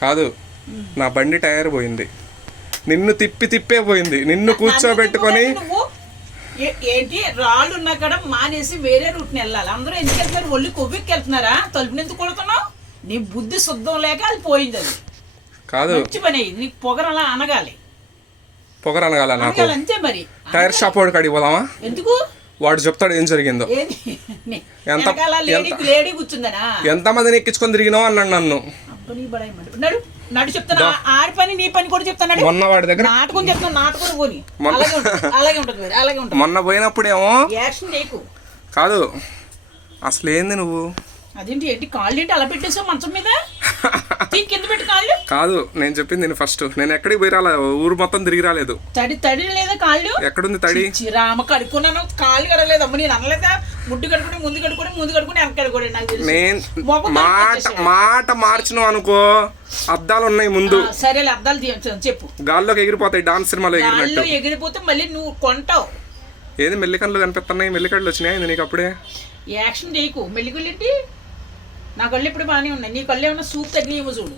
కాదు నా బండి టైర్ పోయింది. నిన్ను తిప్పి తిప్పే పోయింది. నిన్ను కూర్చోబెట్టుకొని ఏంటి? రాళ్ళు ఉన్న కాడ మానేసి వేరే రూట్ని వెళ్ళాలి. అందరూ ఎందుకు వెళ్తున్నారు? ఒళ్ళు కొవ్వెక్కి వెళ్తున్నారా? తలుపుని ఎందుకు కొడుతున్నావు? నీ బుద్ధి శుద్ధం లేక అది పోయింది అది. కాదు. మంచి పని అయ్యింది. నీకు పొగరు అలా అనగాలి పొగరు అనగాల నాకు? అంతే మరి. టైర్ షాప్ వాడికి అడిగి పోదామా? ఎందుకు? వాడు చెప్తాడు ఏం జరిగిందో. ఎంత- ఎంతమందిని ఎక్కించుకొని తిరిగినావు అన్నాడు నన్ను. నడు చెప్తాను ఆడి పని నీ పని కూడా చెప్తాను మొన్న వాడి దగ్గర నాటకం చెప్తాను నాటకం పోని. మొన్న- అలాగే ఉంటుంది అలాగే ఉంటుంది మొన్న పోయినప్పుడేమో యాక్షన్ కాదు అసలు ఏంది నువ్వు? అదేంటి ఏంటి కాళ్ళు ఏంటి అలా పెట్టేసావు మంచం మీద? కింద నేను చెప్పింది నేను ఫస్ట్ నేను ఎక్కడికి పోయి రాలేదు ఊరు మొత్తం తిరిగి రాలేదు. తడి తడి లేదా కాళ్ళు? ఎక్కడుంది తడి? చిరామ కడుక్కున్నాను. కాళ్ళు కడగలేదు. అమ్మ నేను అనలేదా? ముడ్డు కడుకుని ముందు కడుకుని ముందు కడుకుని వెనక కడుకోండి నేను మాట. మాట మార్చినావు అనుకో అద్దాలు ఉన్నాయి ముందు. ఆ, సరేలే అద్దాలు చెప్పు. గాల్లోకి ఎగిరిపోతాయి డాన్స్ సినిమాలో ఎగిరినట్టు. ఎగిరిపోతే మళ్ళీ నువ్వు కొంటావు. ఏది మెల్లికన్లు కనిపిస్తున్నాయి మెల్లికళ్ళు వచ్చినాయి నీకు అప్పుడే? యాక్షన్ చేయకు. మెల్లిగుళ్ళేంటి నా కళ్ళు ఇప్పుడు బాగానే ఉన్నాయి. నీ కళ్ళు ఏమన్నా సూప్ తగిలేమో చూడు.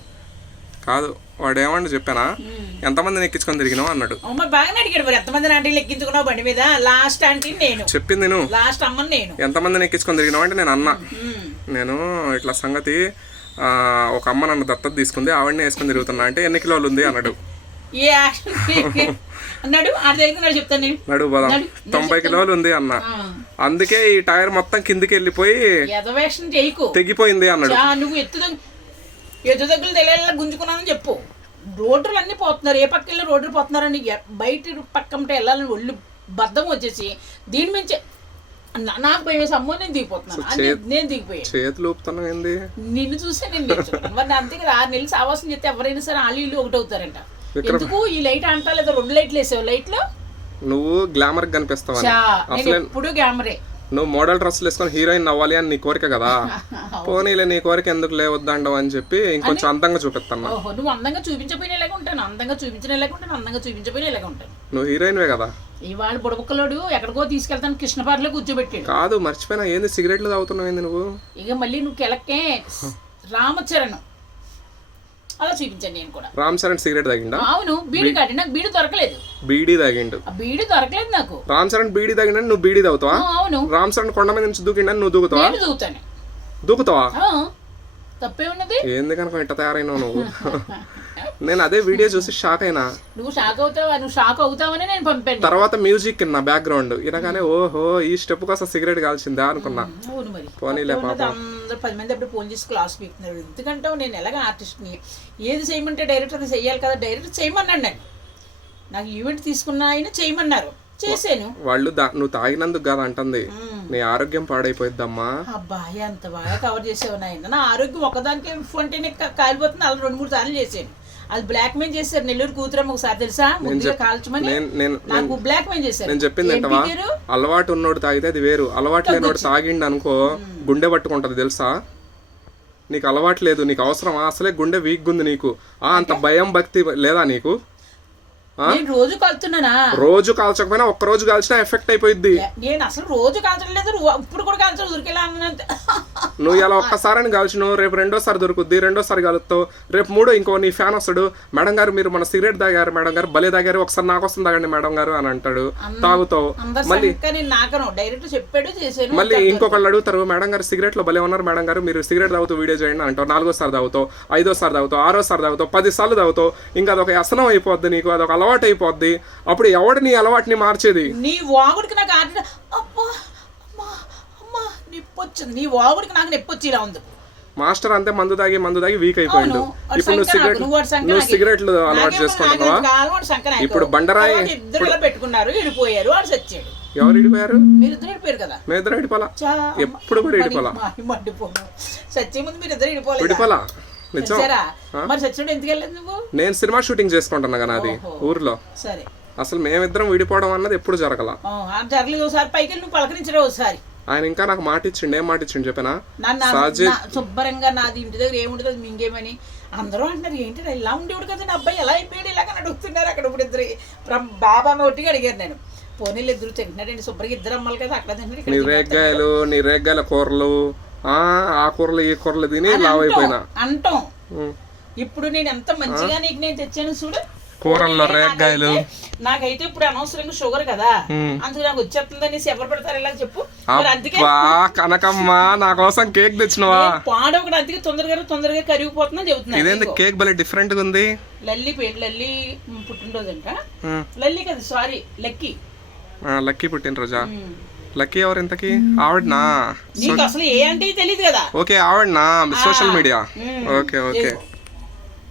కాదు వాడు ఏమన్నా చెప్పానా ఎంతమందిని ఎక్కించుకొని తిరిగినావు అన్నాడు. అమ్మ బాగానే అడిగాడు మరి. ఎంతమంది ఆంటీలు ఎక్కించుకున్నావు బండి మీద? లాస్ట్ ఆంటీ నేను. చెప్పింది నేను. లాస్ట్ అమ్మని నేను. ఎంతమందిని ఎక్కించుకొని తిరిగినావు అంటే నేను అన్నా. నేను ఇట్లా సంగతి ఒక అమ్మ నన్ను దత్తత తీసుకుంది ఆవిడనే వేసుకొని తిరుగుతున్నా అంటే ఎన్ని కిలోలు ఉంది అన్నాడు. ఏ యాక్షన్ అన్నాడు చెప్తాను నేను. నడు. తొంభై కిలోలు ఉంది అన్న. అందుకే ఈ టైర్ మొత్తం కిందికి వెళ్ళిపోయి ఎదవేషన్ చేయకు. తెగిపోయింది అన్నాడు. నువ్వు ఎత్తు ఎత్తు దగ్గర తెలియాలా గుంజుకున్నానని చెప్పు. రోడ్లు అన్నీ పోతున్నారు. ఏ పక్క వెళ్ళి రోడ్లు పోతున్నారని బయట పక్కంటే వెళ్ళాలని ఒళ్ళు బద్దం వచ్చేసి దీని మించి నాకు భయం వేసి అమ్మో నేను దిగిపోతున్నాను. నేను- దిగిపోయాను. చేతులు నిన్ను చూసే నేను నేర్చుకున్నాను మరి అంతే కదా. ఆరు నెలలు సావాసం చేస్తే ఎవరైనా సరే వాళ్ళు ఇల్లు ఒకటి అవుతారంట విక్రమ్. ఎందుకు? ఈ లైట్ అంటా లేదా రెండు లైట్లు వేసావు. లైట్లు? నువ్వు గ్లామర్ నేను అసలే ఎప్పుడు గ్యామరే నువ్వు మోడల్ డ్రెస్సులు వేసుకొని హీరోయిన్ అవ్వాలి అని నీ కోరిక కదా? పోనీలే నీ కోరిక ఎందుకు లేవద్దండవు అని చెప్పి ఇంకొంచెం అందంగా చూపిస్తాను నువ్వు అందంగా చూపించపోయిన ఇలాగ ఉంటాను. అందంగా చూపించిన ఇలాగ ఉంటాను. అందంగా చూపించపోయిన ఇలాగ ఉంటాను. నువ్వు హీరోయిన్వే కదా? ఇవాళ బుడబుక్కలోడు ఎక్కడికో తీసుకెళ్తాను. కృష్ణపార్లో కూర్చోబెట్టాడు. కాదు మర్చిపోయినా. ఏంది సిగరెట్లు తాగుతున్నావు ఏంది నువ్వు? ఇక మళ్ళీ నువ్వు కెలక్కే. రామచరణ్. అలా చూపించాను నేను కూడా. రామ్ చరణ్ సిగరెట్ తాగిండా? అవును బీడి కాటి నాకు బీడి దొరకలేదు. బీడీ తాగిండు. ఆ బీడి దొరకలేదు నాకు. రామ్ చరణ్ బీడీ తాగిండని నువ్వు బీడీ తాగుతావా? అవును. రామ్ చరణ్ కొండ మీద నుంచి దూకిండని నువ్వు దూకుతావా? నేను దూతాను దూకుతావా? తప్పే ఉన్నది? ఏంది కనుక ఇట్ట తయారైనావు నువ్వు? నేను అదే వీడియో చూసి షాక్ అయినా. నువ్వు షాక్ అవుతావా? నువ్వు షాక్ అవుతావని నేను పంపాను. తర్వాత మ్యూజిక్ నా బ్యాక్గ్రౌండ్ వినగానే ఓహో ఈ స్టెప్ కోసం సిగరెట్ కాల్చిందా అనుకున్నా. పోనీలే ఉన్నది అందరూ పది మంది అప్పుడు ఫోన్ చేసి క్లాస్ పీకుతున్నారు ఎందుకంటే నేను ఎలాగ ఆర్టిస్ట్ని ఏది చేయమంటే డైరెక్టర్ అది చెయ్యాలి కదా? డైరెక్టర్ చేయమన్నాడు నేను నాకు ఈవెంట్ తీసుకున్న ఆయన చేయమన్నారు. చేశాను. వాళ్ళు నువ్వు తాగినందుకు కాదు అంటుంది. నీ ఆరోగ్యం పాడైపోయిద్దమ్మా. అబ్బా ఎంత బాగా కవర్ చేసావు నాయన. నా ఆరోగ్యం ఒకదానికి కా- కాలిపోతుంది. అలా రెండు మూడు సార్లు చేశాను. అది బ్లాక్ మెయిల్ చేశారు నెల్లూరు కూతురమ్మ ఒకసారి తెలుసా? ముద్దుగా కాల్చమని నాకు బ్లాక్ మెయిల్ చేశారు. నేను చెప్పింది? అలవాటు ఉన్నోడు తాగితే అది వేరు. అలవాటు లేనోడు తాగిండు అనుకో గుండె పట్టుకుంటది తెలుసా? నీకు అలవాటు లేదు నీకు అవసరమా? అసలే గుండె వీక్ ఉంది నీకు. ఆ అంత భయం భక్తి లేదా నీకు? నేను రోజు కలుతున్నానా రోజు కాల్చకపోయినా ఒక్క రోజు కాల్చినా ఎఫెక్ట్ అయిపోయింది నేను అసలు రోజు కాల్చడం లేదు ఇప్పుడు కూడా కాల్చడం దొరికేలా అన్నంత నువ్వు ఇలా ఒక్కసారని కాల్చినావు రేపు రెండోసారి దొరుకుద్ది రెండోసారి కలుస్తావు రేపు మూడో ఇంకో నీ ఫ్యాన్ వస్తాడు. మేడం గారు మీరు మన సిగరెట్ తాగారు మేడం గారు భలే తాగారు ఒకసారి నాకు వస్తుంది తాగండి మేడం గారు అని అంటాడు. తాగుతావు. మళ్ళీ డైరెక్ట్ చెప్పాడు చేశాను మళ్ళీ ఇంకొకళ్ళు అడుగుతారు మేడం గారు సిగరెట్లో భలే ఉన్నారు మేడం గారు మీరు సిగరెట్ తాగుతూ వీడియో చేయండి అంటావు నాలుగోసారి తాగుతావు ఐదోసారి తాగుతావు ఆరోసారి తాగుతావు పది సార్లు తాగుతావు. ఇంకా అదొక వ్యసనం అయిపోద్ది నీకు అదొక అలవాటు అయిపోద్ది అప్పుడు ఎవడు నీ అలవాటుని మార్చేది? నీ వాగుడికి నాకు ఆట అబ్బా అమ్మా అమ్మా నొప్పి వచ్చింది నీ వాగుడికి నాకు నొప్పి వచ్చి ఇలా ఉంది. మాస్టర్ అంతే మందు తాగి మందు తాగి వీక్ అయిపోయిండు. వాడి ఇప్పుడు నువ్వు సిగరెట్ నువ్వు. సిగరెట్లు అలవాటు చేసుకుంటున్నావా. ఇప్పుడు బండరాయి- ఇద్దరు పెట్టుకున్నారు ఇడిపోయారు వాడు చచ్చాడు. ఎవరు ఇడిపోయారు మీరు ఇద్దరు ఇడిపోలా ఎప్పుడు కూడా ఇడిపోలా సచ్చే ముందు మీరు ఇద్దరు ఇడిపోలేదు ఇడిపోలా నిజం. మరి సచ్చినప్పుడు ఎందుకు వెళ్ళలేదు నువ్వు? నేను సినిమా షూటింగ్ చేసుకుంటున్నా కదా అది ఊర్లో. సరే. అసలు మేమిద్దరం విడిపోవడం అన్నది ఎప్పుడు జరగల? జరగలేదు. ఒకసారి పైకి నువ్వు పలకరించడం ఒకసారి. ఆయన ఇంకా నాకు మాట ఇచ్చిండు ఏం మాట ఇచ్చిండు చెప్పనా? శుభ్రంగా నాది ఇంటి దగ్గర ఏముంటుంది అది మింగేమని. అందరూ అంటున్నారు ఏంటి ఇలా ఉండేవాడు కదా నా అబ్బాయి ఎలా అయిపోయాడు? ఇలాగ అడుగుతున్నారు అక్కడ ఇప్పుడు ఇద్దరు. బాబా ఒట్టిగా అడిగారు నేను. పోనీళ్ళు ఇద్దరు తింటున్నాడండి శుభ్రంగా ఇద్దరు అమ్మాలి కదా అక్కడ తింటున్నారు ఇక్కడ నీ తింటున్నారు. రేగ్గాయలు నీ రేగ్గాయల కూరలు. ఆ ఆ కూరలు ఈ కూరలు తిని లావ్ అయిపోయినా. అంటాం. ఇప్పుడు నేను ఎంత మంచిగా నీకు నేను తెచ్చాను చూడు. కూరల్లో రేగ్గాయలు. నాకైతే- ఇప్పుడు అనవసరంగా షుగర్ కదా. అందుకు నాకు వచ్చేస్తుందని ఎవరు పెడతారు ఇలా చెప్పు. అబ్బా కనకమ్మ నా కోసం కేక్ తెచ్చినవా? పాడ ఒకటి అందుకే తొందరగా తొందరగా కరిగిపోతుందని చెబుతున్నా ఇదేంది కేక్ భలే డిఫరెంట్గా ఉంది. లల్లి లల్లి పుట్టినరోజు అంట. లల్లి కదా సారీ లక్కీ. లక్కీ పుట్టినరోజా. లక్కీ ఎవరు ఇంతకి? ఆవిడనా? నీకు అసలు ఏ అంటే తెలియదు కదా. Okay ఆవిడనా? Social media. Okay okay.